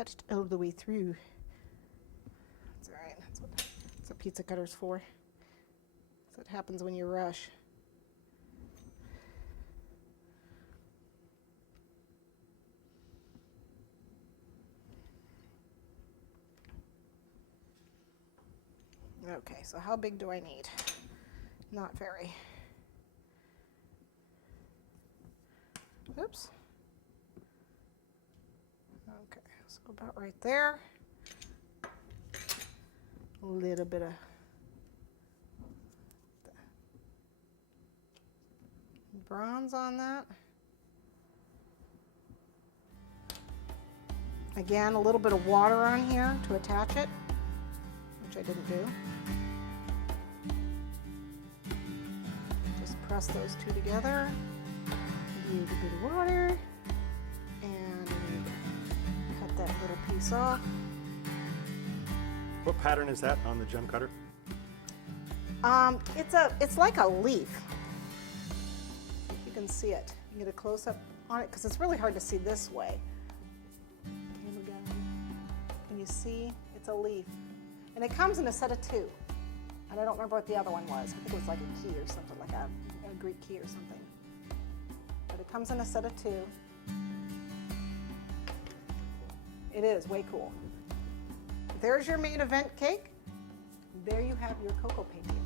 cut it all the way through. That's all right. That's what pizza cutter's for. So it happens when you rush. Okay, so how big do I need? Not very. Oops. Okay, so about right there. A little bit of bronze on that. Again, a little bit of water on here to attach it, which I didn't do. Just press those two together. Use a bit of water and cut that little piece off. What pattern is that on the gem cutter? It's like a leaf. If you can see it, you can get a close up on it because it's really hard to see this way. Here we go. Can you see? It's a leaf, and it comes in a set of 2. And I don't remember what the other one was. I think it was like a key or something, like a Greek key or something. But it comes in a set of 2. It is way cool. There's your main event cake. There you have your cocoa painting.